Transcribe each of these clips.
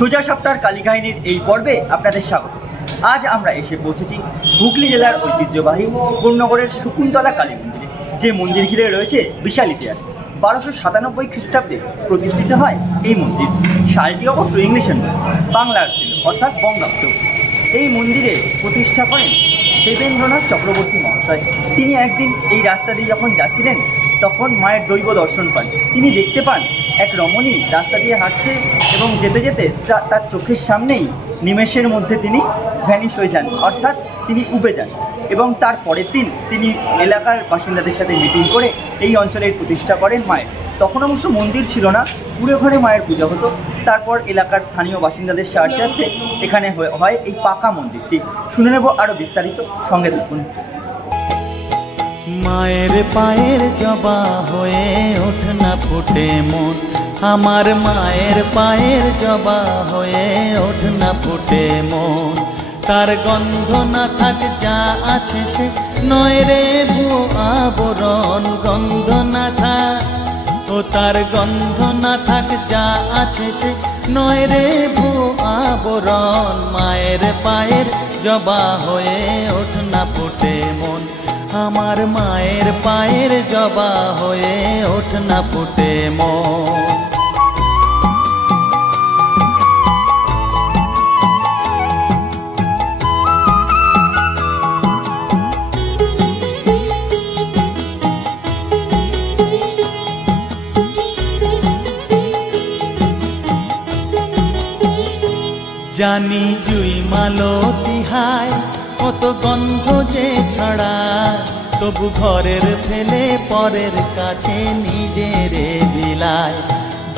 সোজা সাপটার কালীকাহিনীর এই পর্বে আপনাদের স্বাগত। আজ আমরা এসে পৌঁছেছি হুগলি জেলার ঐতিহ্যবাহী কোন্নগরের শকুন্তলা কালী মন্দিরে, যে মন্দির ঘিরে রয়েছে বিশাল ইতিহাস। 1297 খ্রিস্টাব্দে প্রতিষ্ঠিত হয় এই মন্দির। সালটি অবশ্য ইংলিশের নয়, বাংলার ছিল, অর্থাৎ বঙ্গাব্দ। এই মন্দিরে প্রতিষ্ঠা করেন দেবেন্দ্রনাথ চক্রবর্তী মহাশয়। তিনি একদিন এই রাস্তা দিয়ে যখন যাচ্ছিলেন তখন মায়ের দৈব দর্শন পান। তিনি দেখতে পান এক রমণী রাস্তা দিয়ে হাঁটছে এবং যেতে যেতে তার চোখের সামনেই নিমেষের মধ্যে তিনি ভ্যানিশ হয়ে যান, অর্থাৎ তিনি উবে যান। এবং তার পরের দিন তিনি এলাকার বাসিন্দাদের সাথে মিটিং করে এই অঞ্চলের প্রতিষ্ঠা করেন মায়ের। তখন অবশ্য মন্দির ছিল না, পুরো ঘরে মায়ের পূজা হতো। তারপর এলাকার স্থানীয় বাসিন্দাদের সাহায্যার্থে এখানে হয় এই পাকা মন্দিরটি। শুনে নেব আরও বিস্তারিত, সঙ্গে থাকুন। মায়ের পায়ের জবা হয়ে ওঠ না ফুটে মন, আমার মায়ের পায়ের জবা হয়ে ওঠ না ফুটে মন। তার গন্ধ না থাক যা আছে সে নয় রে ভূ আবরণ, গন্ধ না থাক ও তার গন্ধ না থাক যা আছে সে নয় রে ভূ আবরণ। মায়ের পায়ের জবা হয়ে ওঠ না ফুটে মন, আমার মায়ের পায়ের জবা হয়ে ওঠ না ফুটে মন। জানি জুই মালতী হায় কত গন্ধ যে ছড়ায়, তবু ঘরের ফেলে পরের কাছে নিজেরে বিলায়।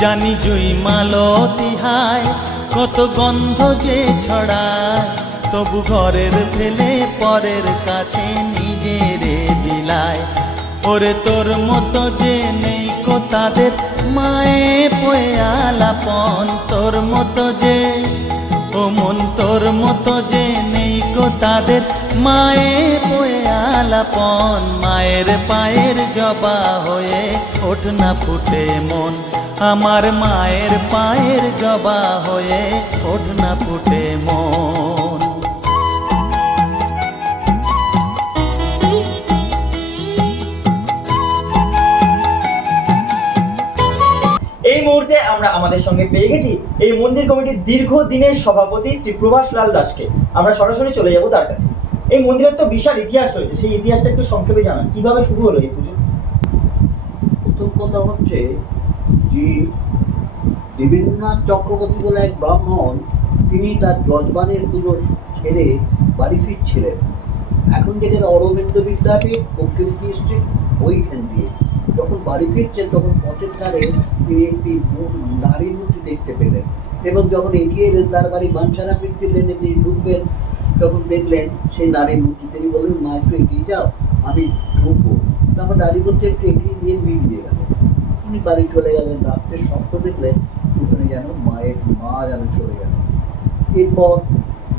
জানি জুই মালতী হায় কত গন্ধ যে ছড়ায়, তবু ঘরের ফেলে পরের কাছে নিজেরে বিলায়। ওরে তোর মতো যে নেই কো তাদের মায়ে পয়ে আলাপন, তোর মতো যে ও মন তোর মতো যে নেই গো তাদের মায়ে পয়ে আলাপন। মায়ের পায়ের জবা হয়ে ওঠ না ফুটে মন, আমার মায়ের পায়ের জবা হয়ে ওঠ না ফুটে মন। এই মুহূর্তে আমরা আমাদের সঙ্গে পেয়ে গেছি এই মন্দির কমিটির দীর্ঘদিনের সভাপতি শ্রী প্রভাস লাল দাসকে। আমরা সরাসরি চলে যাব তার কাছে। এই মন্দিরের তো বিশাল ইতিহাস রয়েছে, সেই ইতিহাসটা একটু সংক্ষেপে জানান, কিভাবে শুরু হলো এই পুজো? প্রথম কথা হচ্ছে যে দেবেন্দ্রনাথ চক্রবর্তী বলে এক ব্রাহ্মণ, তিনি তার যজমানের পুজো ছেড়ে বাড়ি ফিরছিলেন। এখন থেকে অরবিন্দ বিদ্যাপীঠ বঙ্কিমচন্দ্র স্ট্রিট ওইখান দিয়ে যখন বাড়ি ফিরছেন তখন পথের ধারে তিনি একটি নারীর মূর্তি দেখতে পেলেন এবং যখন এগিয়ে এলেন তার বাড়ি বাঞ্ছারা বৃত্তির লেনে তিনি ঢুকবেন, তখন দেখলেন সেই নারীর মূর্তি। তিনি বললেন, মা একটু এগিয়ে যাও, আমি ঢুকবো। তারপর নারীর মূর্তি একটু এগিয়ে গিয়ে মিলিয়ে গেল। উনি বাড়ি চলে গেলেন। রাত্রের স্বপ্ন দেখলেন ওখানে যেন মা যেন চলে গেল। এরপর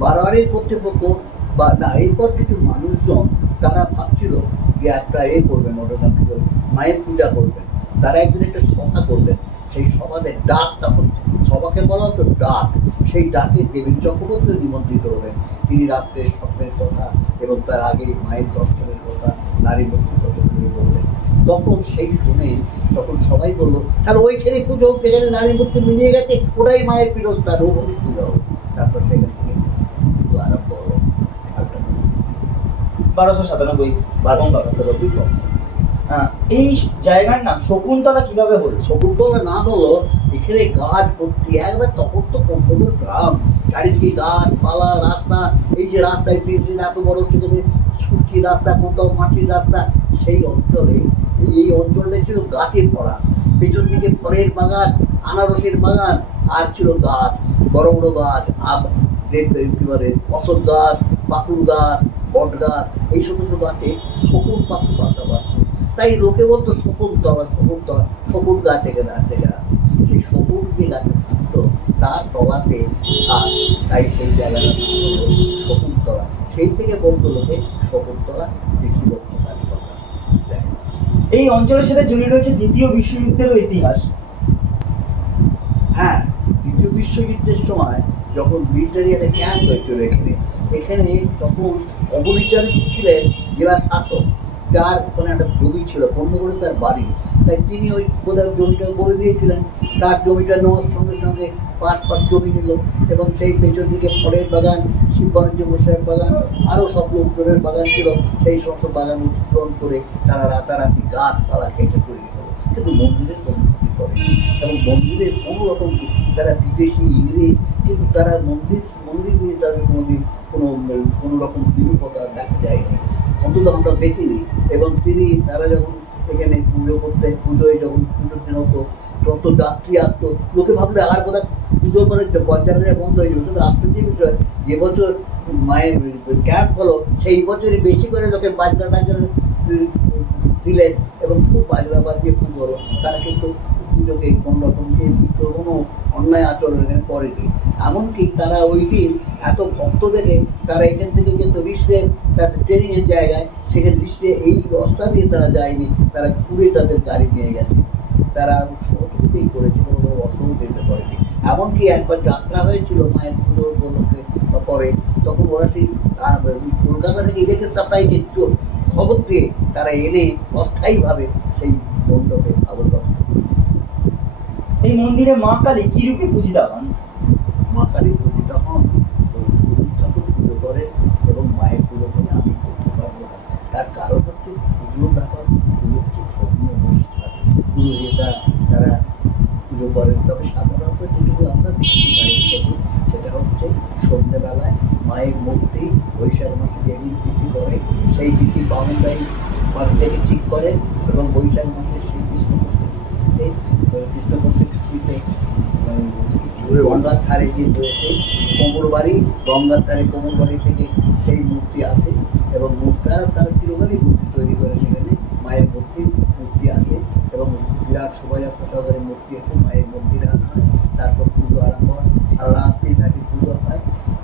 বাড়াবাড়ির কর্তৃপক্ষ বা না, এরপর কিছু মানুষজন তারা ভাবছিল যে একটা করবেন, মায়ের পূজা করবেন। তারা একদিন একটা সভা করলেন। সেই সভাতে ডাক, তখন সভাকে বলা হতো ডাক, সেই ডাকে দেবী চক্রবর্তী নিমন্ত্রিত হলেন। তিনি রাত্রের স্বপ্নের কথা এবং তার আগে মায়ের দর্শনের কথা, নারী মূর্তির কথা তিনি বললেন। তখন সেই শুনে তখন সবাই বললো, তাহলে ওইখানে পুজো হোক যেখানে নারী মূর্তি মিলিয়ে গেছে, ওটাই মায়ের পীঠস্থান, ওখানে পূজা হোক। তারপর সেখান থেকে পুজো আরম্ভ হলো। 1297। এই জায়গার নাম শকুন্তলা কিভাবে হলো? শকুন্তলা নাম হলো এখানে গাছ ভর্তি, একবার তখন তো কতগুলো গ্রাম, চারিদিকে গাছপালা, রাস্তা। এই যে রাস্তায় এত বড় সেখানে সুটকি রাস্তা, কোথাও মাটির রাস্তা। সেই অঞ্চলে এই অঞ্চলটা ছিল গাছের ভরা। পেছন দিকে ফলের বাগান, আনারসের বাগান, আর ছিল গাছ, বড় বড় গাছ, কি বলে অশোক গাছ, পাকুড় গাছ, বট গাছ, এই সমস্ত গাছে শকুন পাখি বাসা বাঁধত। তাই লোকে বলতো শকুন্তলা, শকুন্তলা, শকুন গাছ এখানে আছে। সেই শকুন যে গাছে থাকতো তার তলাতে গাছ, তাই সেই জায়গাটা শকুন্তলা। সেই থেকে বলতো লোকে শকুন্তলা শ্রীলক্ষ্মীর কথা। এই অঞ্চলের সাথে জড়িয়ে রয়েছে দ্বিতীয় বিশ্বযুদ্ধেরও ইতিহাস। হ্যাঁ, দ্বিতীয় দ্বিতীয় বিশ্বযুদ্ধের সময় যখন মিলিটারি একটা ক্যাম্প হয়েছিল এখানে তখন অবনীচন্দ্র ছিলেন জেলা শাসক, যার ওখানে একটা জমি ছিল, অন্য করে তার বাড়ি, তাই তিনি ওই বোধহয় জমিটা বলে দিয়েছিলেন। তার জমিটা নেওয়ার সঙ্গে সঙ্গে 5 পাঁচ জমি নিল এবং সেই পেছন দিকে ফলের বাগান, শিববাণিজ্য মশাইয়ের বাগান, আরও সব লোকজনের বাগান ছিল। সেই সমস্ত বাগান অতিক্রম করে তারা রাতারাতি গাছপালা কেটে তৈরি করলো, কিন্তু মন্দিরের কোনো ক্ষতি করেনি। এবং মন্দিরের কোনো রকম তারা বিদেশি ইংরেজ, কিন্তু তারা মন্দির নিয়ে তাদের কোনো রকম বিরূপতা দেখা যায়নি, অন্তত আমরা দেখিনি। এবং তারা যখন এখানে পুজো করতে, পুজোয় যখন পুজোর দিন হতো, যত যাত্রী আসতো, লোকে ভাবলে আর কথা পুজোর পরে পঞ্চায়েত বন্ধ হয়ে যেত। কিন্তু আশ্চর্যের বিষয়, যে বছর মায়ের ক্যাম্প হলো সেই বছরই বেশি করে লোকে বাজনা দিলেন এবং খুব বাজনা বাজিয়ে পুজো হলো। তারা কিন্তু পুজোকে কোনো রকম কোনো অন্যায় আচরণ করেনি। এমনকি তারা ওই দিন এত ভক্ত দেখে তারা এখান থেকে কিন্তু রিক্সের তাদের ট্রেনিংয়ের জায়গায়, সেখানে রিক্সে এই রাস্তা দিয়ে তারা যায়নি, তারা ঘুরে তাদের গাড়ি নিয়ে গেছে। তারা সহযোগিতাই করেছে, কোনো অসহযোগিতা করেনি। এমনকি একবার যাত্রা হয়েছিল মায়ের পুজো উপলক্ষে পরে, তখন ওরা সেই কলকাতা থেকে ইলেকট্রিক সাপ্লাইকে খবর দিয়ে তারা এনে অস্থায়ীভাবে সেই মণ্ডপে আবদ্ধ। এই মন্দিরে মা কালী কি রূপে পূজিতা হন? মা কালী পূজিতা হন ঠাকুর পুজো করে এবং মায়ের পুজো করে আমি করতে পারবো না। তার কারণ হচ্ছে পুজোর ব্যাপার, পুজো হচ্ছে ধর্মীয় অনুষ্ঠান, পুজো যেটা তারা পুজো করেন। তবে সাধারণত যেটুকু আমরা দেখতে পাই সেটা হচ্ছে সন্ধ্যেবেলায় মায়ের মূর্তি বৈশাখ মাসে যেদিন তিথি করে সেই তিথি বাউন্ডারি বাড়ি থেকে ঠিক করেন এবং বৈশাখ মাসে সেই কৃষ্ণপক্ষের তিথিতে গঙ্গার ধারে যে রয়েছে কোমর বাড়ি, গঙ্গার ধারে কোমর বাড়ি থেকে সেই মূর্তি আসে এবং তারা চিরকালই মূর্তি তৈরি করে, সেখানে মায়ের মূর্তি আসে এবং বিরাট শোভাযাত্রা সহকারে মূর্তি এসে মায়ের মন্দিরে আনা হয়। তারপর পুজো আরম্ভ হয়, সারা রাত্রি নাকি পুজো হয়,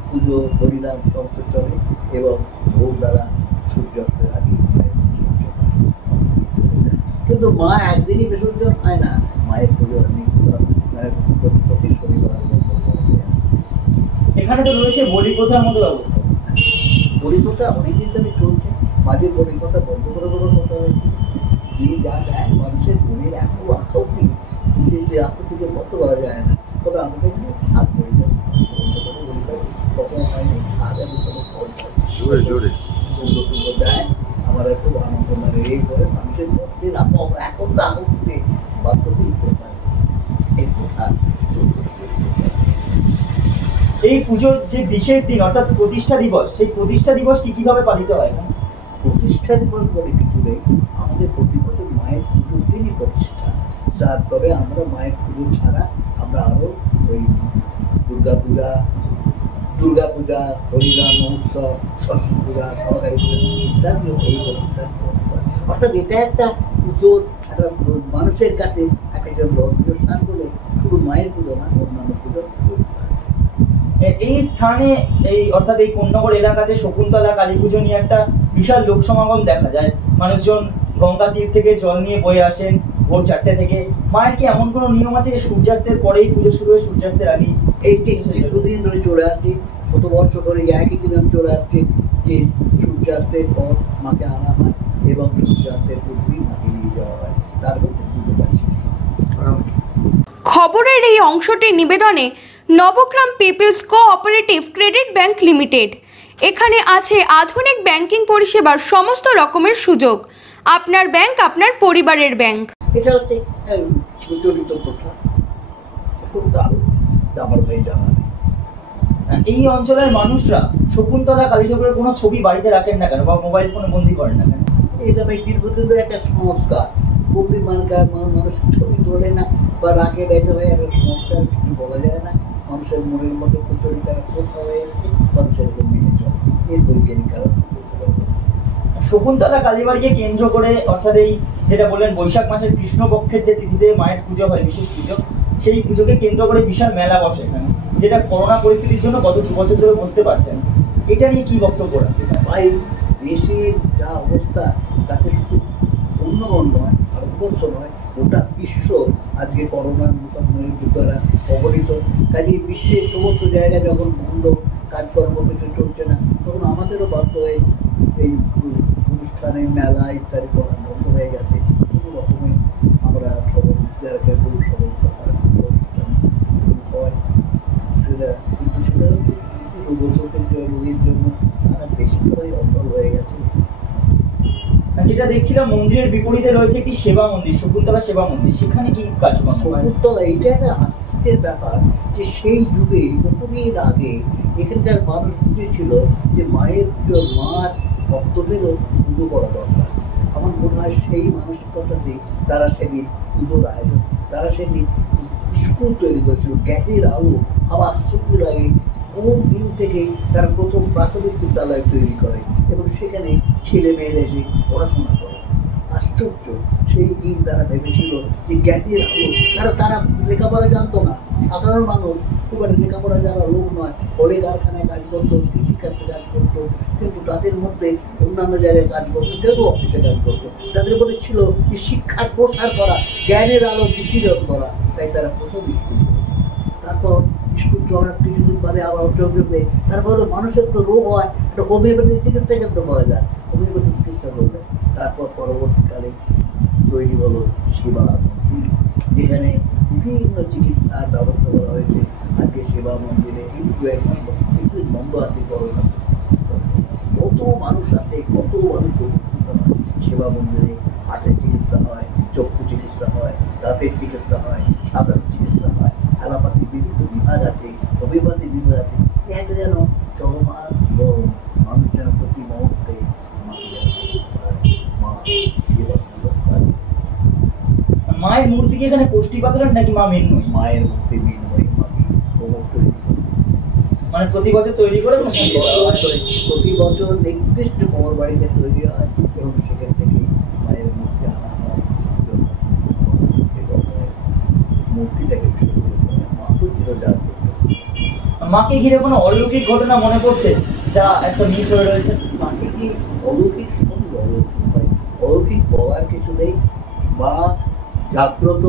পুজো হরিনাম শব্দ চলে এবং ভোগ দ্বারা সূর্যাস্তের আগে মায়ের কিন্তু মা একদিনই বিসর্জন হয় না, মায়ের পুজো মানে প্রতি শনিবার। এখানে তো রয়েছে বলি প্রথার মতো ব্যবস্থা। বলি প্রথা অনেকদিন ধরে চলছে, মাঝে বলি প্রথা বন্ধ করে দেওয়ার কথা হয়েছে। যে যা দেয় মানুষের মনের এত আকর্তি, যে আকর্তিকে বন্ধ করা যায় না। তবে আমাদের এখানে ছাদ বলি কখনো হয়নি, ছাদ আমি কোনো ফল জোরে জোরে দেয়, আমরা খুব আনন্দ মানে এই করে মানুষের মধ্যে এখন তো আকর্তিতে বাধ্য করতে পারে। এই পুজোর যে বিশেষ দিন অর্থাৎ প্রতিষ্ঠা দিবস, সেই প্রতিষ্ঠা দিবস কিভাবে পালিত হয়? প্রতিষ্ঠা দিবস বলে কিছু নেই, আমাদের প্রতি বছর মায়ের পুজোর দিনই প্রতিষ্ঠা। তবে আমরা মায়ের পুজো ছাড়া আমরা আরও ওই দুর্গা পূজা, হরিনাম মহোৎসব, সরস্বতী পূজা, সরকারি পূজা ইত্যাদিও এই অনুষ্ঠান গ্রহণ করে। অর্থাৎ এটা একটা পুজোর একটা মানুষের কাছে একটা লজ্জা স্থান বলে শুধু মায়ের পুজো না, অন্যান্য পুজো। এই স্থানে অর্থাৎ এই কোন্নগর এলাকাতে শকুন্তলা কালী পুজো নিয়ে একটা বিশাল লোক সমাগম দেখা যায়। মানুষজন গঙ্গা তীর থেকে জল নিয়ে বয়ে আসেন ভোর 4টে থেকে। মায়ের কি এমন কোনো নিয়ম আছে যে সূর্যাস্তের পরেই পুজো শুরু হয়, সূর্যাস্তের আগেই? এই দীর্ঘদিন ধরে চলে আসছি, শত বর্ষ ধরে একই নিয়ম চলে আসছে যে সূর্যাস্তের পর মাকে আনা হয় এবং সূর্যাস্তের পূর্বেই মাকে নিয়ে যাওয়া হয়, তার মধ্যে পুজো কাজ শেষ হয়। খবরের এই অংশটির নিবেদনে Nabagram people's cooperative credit bank limited. এখানে আছে আধুনিক ব্যাংকিং পরিষেবার সমস্ত রকমের সুযোগ। আপনার ব্যাংক আপনার পরিবারের ব্যাংক। এটা হচ্ছে প্রচলিত প্রথা, খুব দারুণ, আমার ভাই জানা নেই। এই অঞ্চলের মানুষরা শকুন্তলা কালী ঠাকুরের কোনো ছবি বাড়িতে রাখেন না কেন বা মোবাইল ফোনে বন্দি করেন না কেন? এটা ভাই দীর্ঘদিন একটা সংস্কার, পল্লী মানুষ ছবি তোলে না বা রাখে না, এটা ভাই একটা সংস্কার, কিছু বলা যায় না। মানুষের মনের মধ্যে প্রচলিত একটা প্রথা হয়ে এসেছে, মানুষের উপর মেনে চলে, এর বৈজ্ঞানিক কারণ। শকুন্তলা কালীবাড়িকে কেন্দ্র করে অর্থাৎ এই যেটা বললেন বৈশাখ মাসের কৃষ্ণপক্ষের যে তিথিতে মায়ের পুজো হয়, বিশেষ পুজো, সেই পুজোকে কেন্দ্র করে বিশাল মেলা বসে এখানে, যেটা করোনা পরিস্থিতির জন্য গত 2 বছর ধরে বসতে পারছেন। এটা নিয়ে কি বক্তব্য রাখতে চান? ভাই দেশের যা অবস্থা তাতে শুধু অন্য নয়, ভারতবর্ষ নয়, গোটা বিশ্ব আজকে করোনার মতন দ্বারা কবলিত। কাজে বিশ্বের সমস্ত জায়গায় যখন বন্ধ, কাজকর্ম কিছু চলছে না, তখন আমাদেরও বাধ্য হয়ে এই অনুষ্ঠানে মেলা ইত্যাদি করা বন্ধ হয়ে গেছে। কোনো রকমে আমরা সবল যারা কেউ সবলতা অনুষ্ঠান হয় সেটা, কিন্তু সেটা হচ্ছে রোগীর জন্য তারা বেশি করে অচল হয়ে গেছে। যেটা দেখছিলাম মন্দিরের বিপরীতে রয়েছে একটি সেবা মন্দির, শকুন্তলা সেবা মন্দির, সেখানে কি কাজকর্ম হয়? শকুন্তলা এটা একটা আশ্চর্যের ব্যাপার যে সেই যুগে বহুদিন আগে এখানকার মানুষ বুঝেছিল যে মায়ের ভক্তদেরও পুজো করা দরকার। আমার মনে হয় সেই মানসিকতাতে তারা সেদিন পুজোর আয়োজন, তারা সেদিন স্কুল তৈরি করেছিল, জ্ঞানের আলো। আবার আশ্চর্য লাগে কোন দিন থেকে তারা প্রথম প্রাথমিক বিদ্যালয় তৈরি করে এবং সেখানে ছেলে মেয়েরা এসে পড়াশোনা করে। আশ্চর্য, সেই দিন তারা ভেবেছিল যে জ্ঞানের আলো। তারা লেখাপড়া জানতো না, সাধারণ মানুষ, খুব একটা লেখাপড়া জানা লোক নয়, কলে কারখানায় কাজ করতো, কৃষিক্ষেত্রে কাজ করতো, কিন্তু তাদের মধ্যে অন্যান্য জায়গায় কাজ করতো, কেউ অফিসে কাজ করতো। তাদের মধ্যে ছিল যে শিক্ষার প্রসার করা, জ্ঞানের আলো বিকিরণ করা। তাই তারা প্রথম স্কুল করেছে। তারপর স্কুল চলার কিছুদিন বাদে আবার চলতে, তারপরে মানুষের তো রোগ হয়, একটা হোমিওপ্যাথি চিকিৎসা কেন্দ্র করা যায়, হোমিওপ্যাথি চিকিৎসা করলে। তারপর পরবর্তীকালে তৈরি হলো সেবা মন্দির, যেখানে বিভিন্ন চিকিৎসার ব্যবস্থা করা হয়েছে। আজকে সেবা মন্দিরে একটু বন্ধ আছে করোনা, কত মানুষ আসে, কত মানুষ উপকৃত হয় সেবা মন্দিরে। হার্টের চিকিৎসা হয়, চক্ষু চিকিৎসা হয়, দাঁতের চিকিৎসা হয়, সাধারণ চিকিৎসা হয়, অ্যালোপ্যাথি বিভিন্ন বিভাগ আছে, হোমিওপ্যাথি বিভাগ আছে। এক যেন চলমান ছিল, মানুষ যেন প্রতি মুহূর্তে মায়ের মূর্তি কি এখানে কোষ্ঠী পাথরের নাকি মা মৃন্ময়ী? মায়ের মূর্তি মৃন্ময়ী, মাকে প্রমুখ তৈরি করে, মানে প্রতি বছর তৈরি করে প্রতি বছর নির্দিষ্ট কোমর বাড়িতে তৈরি হয় এবং সেখান থেকে মায়ের মূর্তি আনা হয়। মূর্তিটাকে মাকে ছিল জাগ্রত। মাকে ঘিরে কোনো অলৌকিক ঘটনা মনে পড়ছে যা একটা মিথ হয়ে রয়েছে? মাকে কি অলৌকিক শুধু অলৌকিক হয়, অলৌকিক বলার কিছু নেই। বা জাগ্রত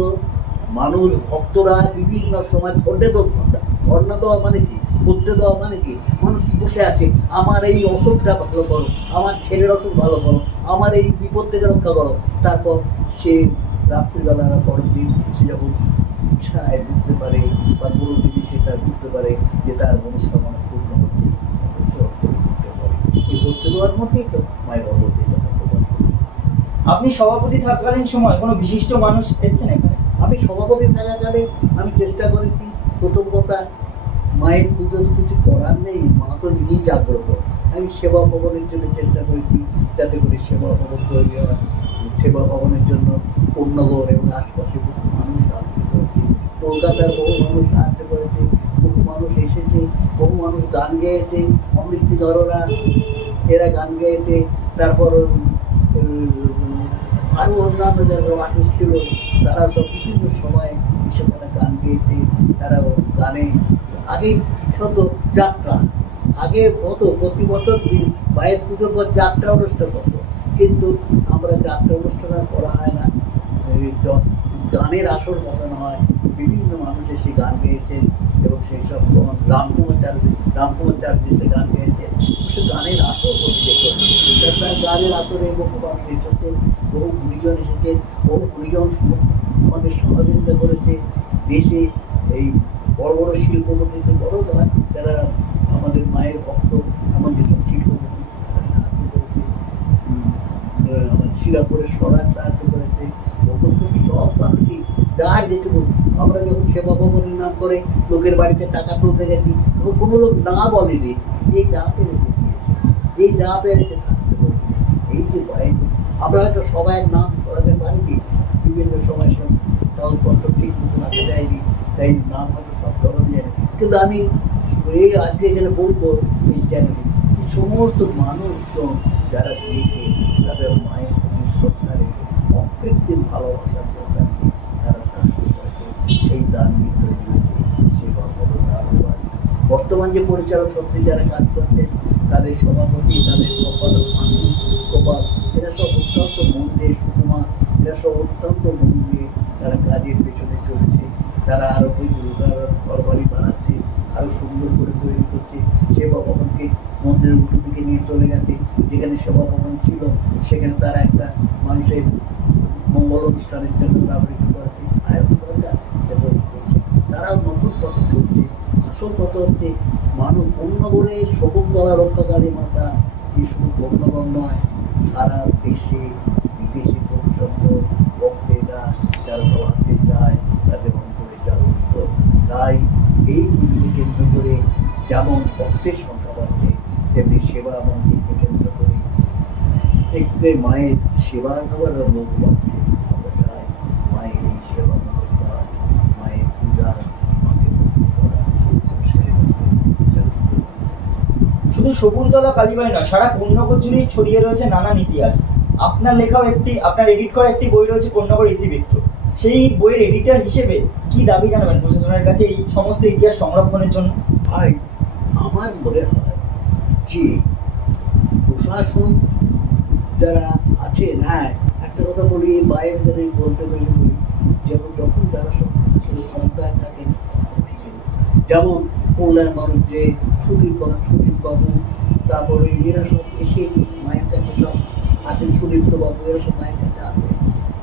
মানুষ, ভক্তরা বিভিন্ন সময় ধর্ণা দেওয়া মানে কি, করতে দেওয়া মানে কি, মানুষ বসে আছে, আমার এই অসুখটা ভালো করো, আমার ছেলের অসুখ ভালো করো, আমার এই বিপদ থেকে রক্ষা করো। তারপর সে রাত্রিবেলা পরের দিন সে যখন ছায় বুঝতে পারে বা কোনো জিনিস সেটা বুঝতে পারে যে তার মনস্কামনা পূর্ণ হচ্ছে, এই করতে দেওয়ার মধ্যেই তো মায়ের অলৌকিক কথা। আপনি সভাপতি থাকাকালীন সময় কোনো বিশিষ্ট মানুষ এসেছেন এখানে? আমি সভাপতি থাকাকালে আমি চেষ্টা করেছি, প্রথম কথা মায়ের পুজো তো কিছু করার নেই, মা তো নিজেই জাগ্রত। আমি সেবা ভবনের জন্য চেষ্টা করেছি, যাতে করে সেবা ভবন তৈরি হয়। সেবা ভবনের জন্য পূর্ণগড় এবং আশপাশে বহু মানুষ সাহায্য করেছে, কলকাতার বহু মানুষ সাহায্য করেছে, বহু মানুষ এসেছে, বহু মানুষ গান গেয়েছে, অমৃতী ধররা এরা গান গেয়েছে। তারপর আরও অন্যান্য যারা আর্টিস্ট ছিল তারা সব বিভিন্ন সময় এসে তারা গান গেয়েছে। তারা গানে আগেই হতো যাত্রা, আগে হতো প্রতি বছর মায়ের পুজোর পর যাত্রা অনুষ্ঠান হতো, কিন্তু আমরা যাত্রা অনুষ্ঠান আর করা হয় না, গানের আসর বসানো হয়। বিভিন্ন মানুষ এসে গান গেয়েছেন এবং সেই সব রামকুমার চার্জি সে গান গেয়েছে। সে গানের আসর হচ্ছে, তার গানের আসরে বহু মানুষ এসেছে, বহু গুণীজন এসেছে, বহু গুণীজন আমাদের সহযোগিতা করেছে। দেশে এই বড় বড় শিল্পপতি বড় নয়, যারা আমাদের মায়ের ভক্ত, আমার যেসব শিল্পপতি তারা সাহায্য করেছে। আমার শ্রীরামপুরের স্বরাজ সাহায্য করেছে, সব মানুষই যার যেটুকু। আমরা যখন সেবা ভবনের নাম করে লোকের বাড়িতে টাকা তুলতে গেছি, তখন কোনো লোক না বলেনি, যে যা পেরেছে দিয়েছে, যে যা পেরেছে সাহায্য করেছে। এই যে ভয়, আমরা হয়তো সবাই নাম ছড়াতে পারিনি, বিভিন্ন সময় সব কাগজপত্র ঠিক মতো রাখা যায়নি, তাই নাম হয়তো সব ধরনের জানি। কিন্তু আমি এই আজকে এখানে বলবো এই চ্যানেলে যে সমস্ত মানুষজন যারা দিয়েছে তাদের মায়ের প্রতি শ্রদ্ধা রেখে অকৃত্রিম ভালোবাসার শ্রদ্ধা নিয়ে তারা সাহায্য করেছে, সেই দান নিয়ে তৈরি হয়েছে সেবা ভবন আরও বাড়ি। বর্তমান যে পরিচালক সত্যি যারা কাজ করছেন, তাদের সভাপতি, তাদের সম্পাদক গোপাল, এরা সব অত্যন্ত মন দিয়ে, সুকুমার, এরা সব অত্যন্ত মন দিয়ে তারা কাজের পেছনে চলছে, তারা আরো ঘর বাড়ি বানাচ্ছে, আরো সুন্দর করে তৈরি করছে। সেবা ভবনকে মন্দিরের উল্টো দিকে নিয়ে চলে গেছে, যেখানে সেবা ভবন ছিল সেখানে তারা একটা মানুষের মঙ্গল অনুষ্ঠানের জন্য ব্যবহৃত করাতে আয়োজন দরকার করছে। তারাও নতুন পথে চলছে। আসল কথা হচ্ছে মানুষ পূর্ণগড়ে শকুন্তলা রক্ষাকারী মাতা কি শুধু পূর্ণগড় নয়, সারা দেশে বিদেশি পর্যন্ত ভক্তেরা যারা সব আসতে যায় তাদের অন্তরে জাগরিত। তাই এই পুজোকে কেন্দ্র করে যেমন ভক্তের সংখ্যা বাড়ছে, তেমনি সেবা মন্দিরকে কেন্দ্র করে দেখতে মায়ের সেবা নেওয়ার লোক বাড়ছে। আমরা চাই মায়ের এই সেবামূলক কাজ, মায়ের পূজা, মাকে ভক্তি করা মানুষের মধ্যে জাগরিত করা। শুধু শকুন্তলা কালীবাড়ি নয়, সারা পূর্ণগড় জুড়েই ছড়িয়ে রয়েছে নানান ইতিহাস। আপনার লেখাও আপনার এডিট করা একটি বই রয়েছে পূর্ণগড় ইতিবৃত্ত। সেই বইয়ের এডিটর হিসেবে কি দাবি জানাবেন প্রশাসনের কাছে এই সমস্ত ইতিহাস সংরক্ষণের জন্য? ভাই, আমার মনে হয় যে প্রশাসন যারা আছেন, হ্যাঁ একটা কথা বলি, বাইরে যাদের বলতে বলি, যখন যারা সব ক্ষমতায় থাকেন, যেমন কল্যাণ মানুষ যে সুদীপ বাবু, তারপরে এরা সব এসে মায়ের কাছে সব আসেন, সুদীপ্ত বাবু এরা সব মায়ের কাছে আসে,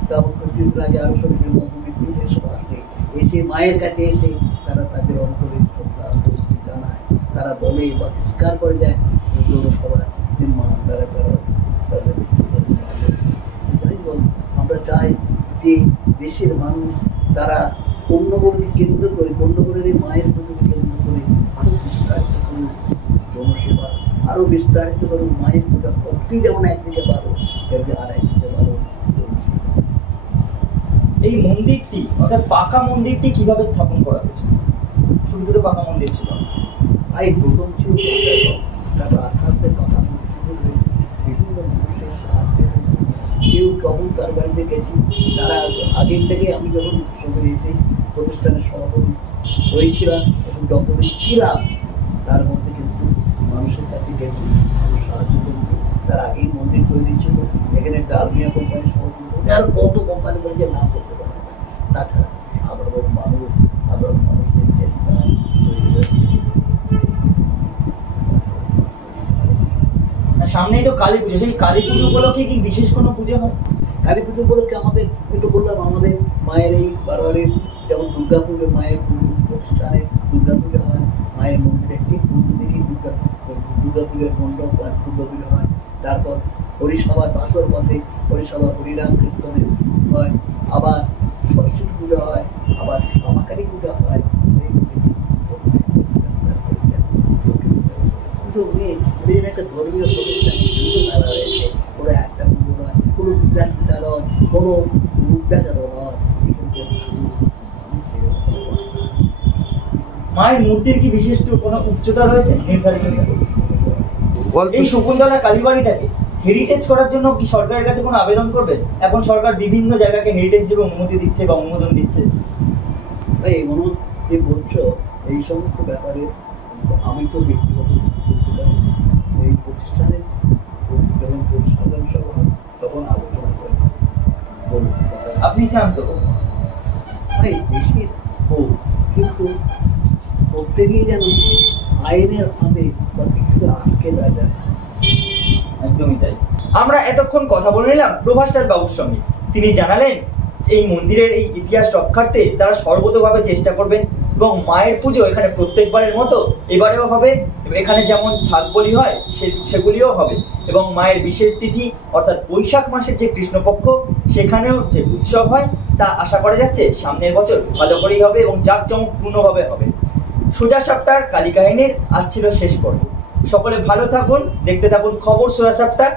তারপর কিছুদিন আগে আরো সব মধুমিত্র এসব আসে, এসে মায়ের কাছে এসে তারা তাদের অন্তরের শ্রদ্ধা জানায়। তারা বলে বা স্বীকার করে যায় সবাই যে মা তারা তাদের যাই বল, আমরা চাই যে দেশের মানুষ তারা পূর্ণগড়কে কেন্দ্র করে, পূর্ণগড়ের এই মায়ের পুজোকে কেন্দ্র করে আরো বিস্তারিত করুন জনসেবা, আরো বিস্তারিত করুন মায়ের পূজা। ভক্তি যেমন একদিকে বাড়ো, তেমনি আর একদিকে বাড়ো জনসেবা। এই মন্দিরটি অর্থাৎ পাকা মন্দিরটি কিভাবে স্থাপন করা হয়েছে? শুরু থেকে পাকা মন্দির ছিল? ভাই, প্রথম ছিল তারপর আস্তে আস্তে পাকা মন্দির হয়েছে, বিভিন্ন মানুষের সাহায্যে হয়েছে। কেউ কখন তার বাড়িতে গেছি, তারা আগের থেকে আমি যখন এই প্রতিষ্ঠানের সভাপতি হয়েছিলাম, তখন যতদিন ছিলাম তার মধ্যে কিন্তু মানুষের কাছে গেছি, মানুষ সাহায্য করেছি। তার আগেই মন্দির তৈরি ছিল, এখানে ডালমিয়া কোম্পানি সহযোগিতা, আর কত কোম্পানি করে যে নাম করতে পারে না। তাছাড়া সাধারণ মানুষের চেষ্টা তৈরি হয়েছে। সামনেই তো কালী পুজো, সেই কালী পুজো উপলক্ষে কি বিশেষ কোনো পুজো হয়? কালী পুজো উপলক্ষে আমাদের একটু বললাম, আমাদের মায়ের এই বারোয়ারের যেমন দুর্গা পুজো, মায়ের প্রতিষ্ঠানে দুর্গা পুজো হয়, মায়ের মন্দিরে ঠিক পূর্ব দিকেই দুর্গা পুজোর মণ্ডপ আর দুর্গা পুজো হয়। তারপর হরিসভার বাসর পথে হরিসভা হরিনাম কীর্তনে হয়, আবার সরস্বতী পুজো হয়, আবার সমাকারী পুজো হয়। একটা ধর্মীয় প্রতিষ্ঠানে পুজো মেলা হয়েছে, কোনো একটা পুজো নয়, কোনো বিলাসিতা নয়, কোনো রূপ দেখানো নয়। মায়ের মূর্তির কি বিশেষ কোনো উচ্চতা রয়েছে নির্ধারিত? এই শকুন্তলা কালীবাড়িটাকে হেরিটেজ করার জন্য কি সরকারের কাছে কোনো আবেদন করবে? এখন সরকার বিভিন্ন জায়গাকে হেরিটেজ হিসেবে অনুমতি দিচ্ছে বা অনুমোদন দিচ্ছে। তাই এগুলো যে বলছো, এই সমস্ত ব্যাপারে আমি তো ব্যক্তিগত বলতে পারি, এই প্রতিষ্ঠানের যখন সাধারণ সভা হয় তখন আলোচনা করে বলুন। আপনি চান তো ভাই বেশি হোক, কিন্তু করতে গিয়ে যেন আইনের ফাঁদে বা কিছুতে আটকে না যায়। একদমই তাই। আমরা এতক্ষণ কথা বলে নিলাম প্রভাস বাবুর সঙ্গে। তিনি জানালেন এই মন্দিরের এই ইতিহাস রক্ষার্থে তারা সর্বতোভাবে চেষ্টা করবেন এবং মায়ের পুজো এখানে প্রত্যেকবারের মতো এবারেও হবে। এখানে যেমন ছাগ বলি হয় সেগুলিও হবে এবং মায়ের বিশেষ তিথি অর্থাৎ বৈশাখ মাসের যে কৃষ্ণপক্ষ সেখানেও যে উৎসব হয় তা আশা করা যাচ্ছে সামনের বছর ভালো করেই হবে এবং জাঁকজমকপূর্ণভাবে হবে। সোজা সাপটার কালী কাহিনীর আজ ছিল শেষ পর্ব। সকলে ভালো থাকুন, দেখতে থাকুন খবর সোজা সাপটা।